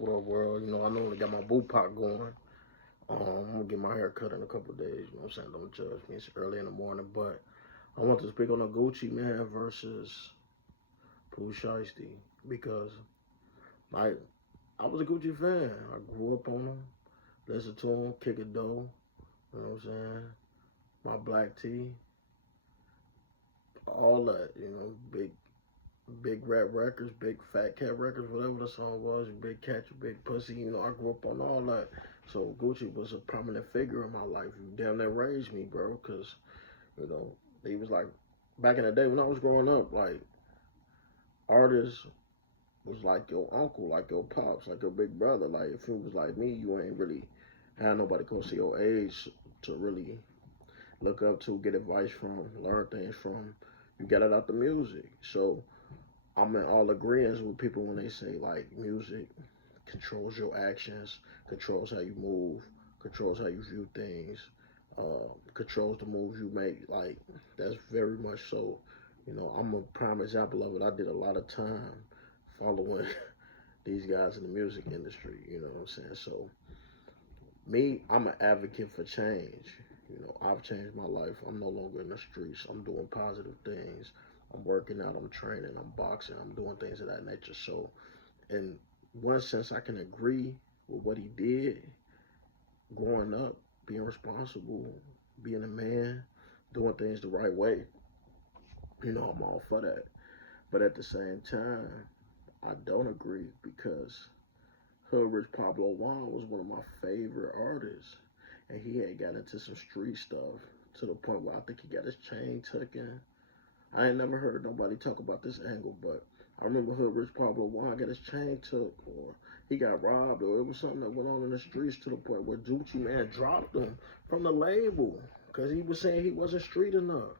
What up, world? You know, I normally got my boot pot going. I'm gonna get my hair cut in a couple of days. You know what I'm saying? Don't judge me. It's early in the morning, but I want to speak on the Gucci man versus POOH SHIESTY because like I was a Gucci fan. I grew up on him, listened to him, kick it dough. You know what I'm saying? My black tee, all that. You know, big rap records, big fat cat records, whatever the song was, big cat, big pussy. You know, I grew up on all that. So Gucci was a prominent figure in my life. He damn near raised me, bro, because, you know, he was like, back in the day when I was growing up, like, artists was like your uncle, like your pops, like your big brother. Like, if it was like me, you ain't really had nobody close to your age to really look up to, get advice from, learn things from. You got it out the music. So, I'm in all agreement with people when they say like music controls your actions, controls how you move, controls how you view things, controls the moves you make. Like that's very much so. You know, I'm a prime example of it. I did a lot of time following these guys in the music industry. You know what I'm saying? So me, I'm an advocate for change. You know, I've changed my life. I'm no longer in the streets. I'm doing positive things. I'm working out. I'm training. I'm boxing. I'm doing things of that nature. So, in one sense, I can agree with what he did growing up, being responsible, being a man, doing things the right way. You know, I'm all for that. But at the same time, I don't agree because Hood Rich Pablo Juan was one of my favorite artists. And he had got into some street stuff to the point where I think he got his chain taken. I ain't never heard nobody talk about this angle, but I remember Hood Rich Pablo Juan got his chain took, or he got robbed, or it was something that went on in the streets to the point where Gucci Man dropped him from the label because he was saying he wasn't street enough.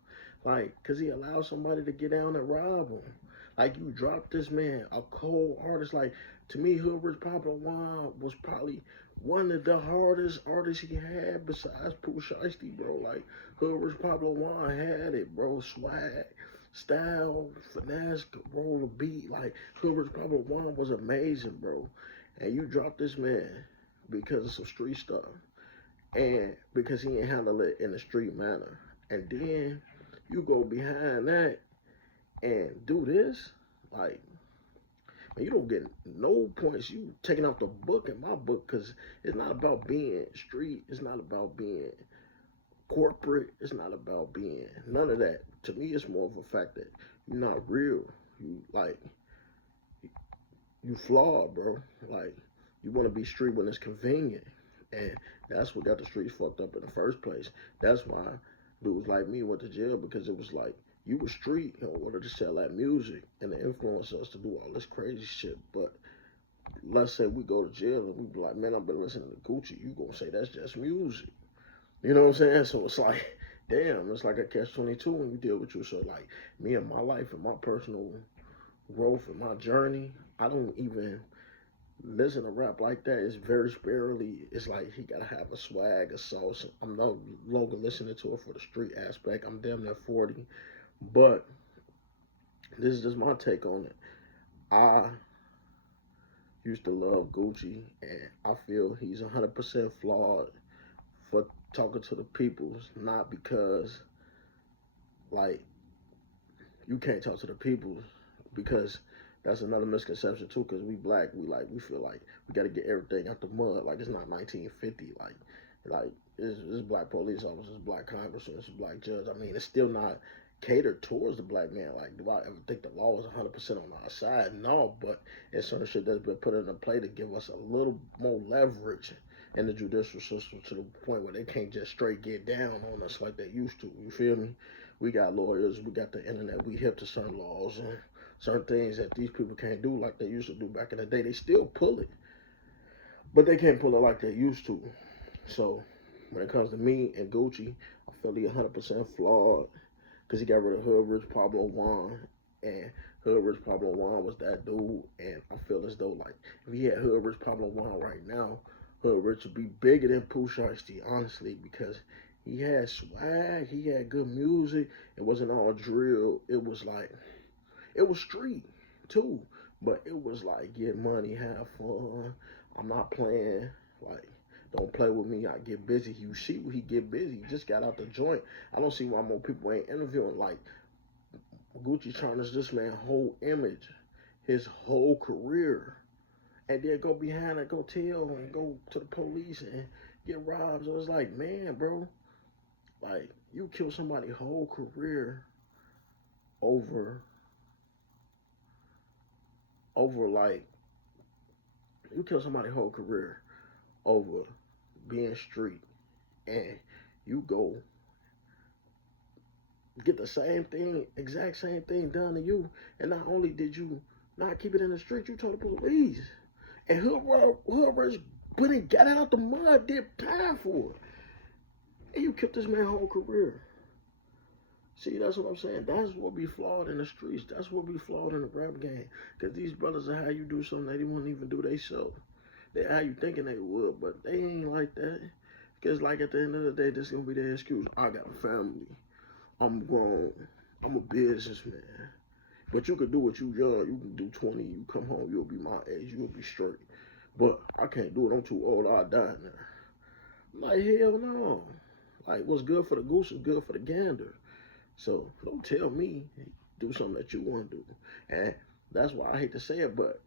Like, because he allowed somebody to get down and rob him. Like, you dropped this man, a cold artist. Like, to me, Hood Rich Pablo Juan was probably one of the hardest artists he had besides Pooh Shiesty, bro. Like, Hood Rich Pablo Juan had it, bro. Swag, style, finesse, could roll a beat. Like, Hood Rich Pablo Juan was amazing, bro. And you dropped this man because of some street stuff. And because he didn't handle it in a street manner. And then you go behind that and do this. Like, man, you don't get no points. You taking out the book in my book because it's not about being street. It's not about being corporate. It's not about being none of that. To me, it's more of a fact that you're not real. You like you flawed, bro. Like you want to be street when it's convenient, and that's what got the streets fucked up in the first place. That's why dudes like me went to jail because it was like you were street in order to sell that music and to influence us to do all this crazy shit. But let's say we go to jail and we be like, man, I've been listening to Gucci. You gonna say that's just music? You know what I'm saying? So it's like, damn, it's like a catch-22 when you deal with you. So like me and my life and my personal growth and my journey, I don't even listen to rap like that. It's very sparingly. It's like he gotta have a swag, a sauce. I'm no longer listening to it for the street aspect. I'm damn near 40, but this is just my take on it. I used to love Gucci, and I feel he's 100% flawed for talking to the peoples, not because like you can't talk to the people because that's another misconception too. Because we black, we feel like we got to get everything out the mud. Like it's not 1950. Like it's black police officers, black congressmen, it's a black judge. I mean, it's still not catered towards the black man. Like, do I ever think the law is 100% on our side? No, but it's certain shit that's been put into play to give us a little more leverage in the judicial system to the point where they can't just straight get down on us like they used to. You feel me? We got lawyers, we got the internet, we hip to certain laws and certain things that these people can't do like they used to do back in the day. They still pull it, but they can't pull it like they used to. So when it comes to me and Gucci, I feel he 100% flawed because he got rid of Hood Rich Pablo Juan, and Hood Rich Pablo Juan was that dude. And I feel as though like if he had Hood Rich Pablo Juan right now, Hood Rich would be bigger than Pooh Shiesty, honestly, because he had swag, he had good music. It wasn't all drill. It was like it was street too. But it was like, get money, have fun. I'm not playing. Like, don't play with me. I get busy. You see what he get busy. He just got out the joint. I don't see why more people ain't interviewing. Like, Gucci tarnished this man's whole image, his whole career. And then go behind and go tell and go to the police and get robbed. So it's like, man, bro, like, you kill somebody's whole career over like, you kill somebody's whole career over being street, and you go get the same thing, exact same thing done to you, and not only did you not keep it in the street, you told the police, and whoever's put it, got it out the mud, did time for it, and you killed this man's whole career. See, that's what I'm saying. That's what be flawed in the streets. That's what be flawed in the rap game. Because these brothers are how you do something they wouldn't even do themselves. They how you thinking they would, but they ain't like that. Because, like, at the end of the day, this is going to be their excuse. I got a family. I'm grown. I'm a businessman. But you could do what you young. You can do 20. You come home, you'll be my age. You'll be straight. But I can't do it. I'm too old. I'll die in there. I'm like, hell no. Like, what's good for the goose is good for the gander. So don't tell me do something that you want to do. And that's why I hate to say it, but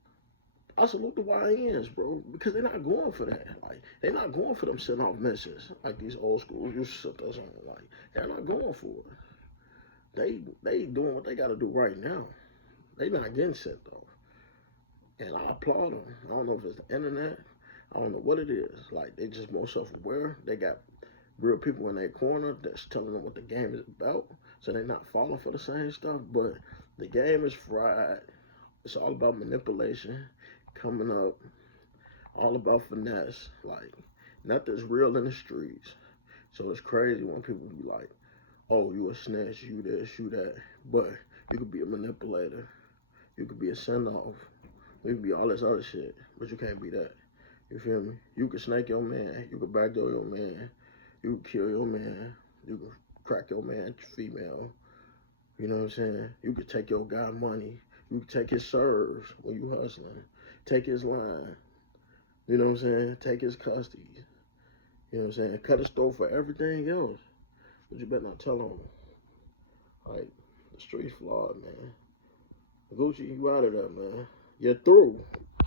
I salute the YNs, bro, because they're not going for that. Like, they're not going for them sending off messages like these old schools used to set us on. Like, they're not going for it. They doing what they got to do right now. They not getting sent off. And I applaud them. I don't know if it's the internet. I don't know what it is. Like, they just more self-aware. They got real people in their corner that's telling them what the game is about. So they're not falling for the same stuff. But the game is fried. It's all about manipulation, coming up, all about finesse. Like, nothing's real in the streets. So it's crazy when people be like, oh, you a snitch, you this, you that. But you could be a manipulator. You could be a send-off. You could be all this other shit. But you can't be that. You feel me? You could snake your man. You could backdoor your man. You could kill your man. You could crack your man female. You know what I'm saying? You could take your guy money. You could take his serves when you hustling. Take his line. You know what I'm saying? Take his custody. You know what I'm saying? Cut his throat for everything else. But you better not tell him. Like, the street's flawed, man. Gucci, you out of there, man. You're through.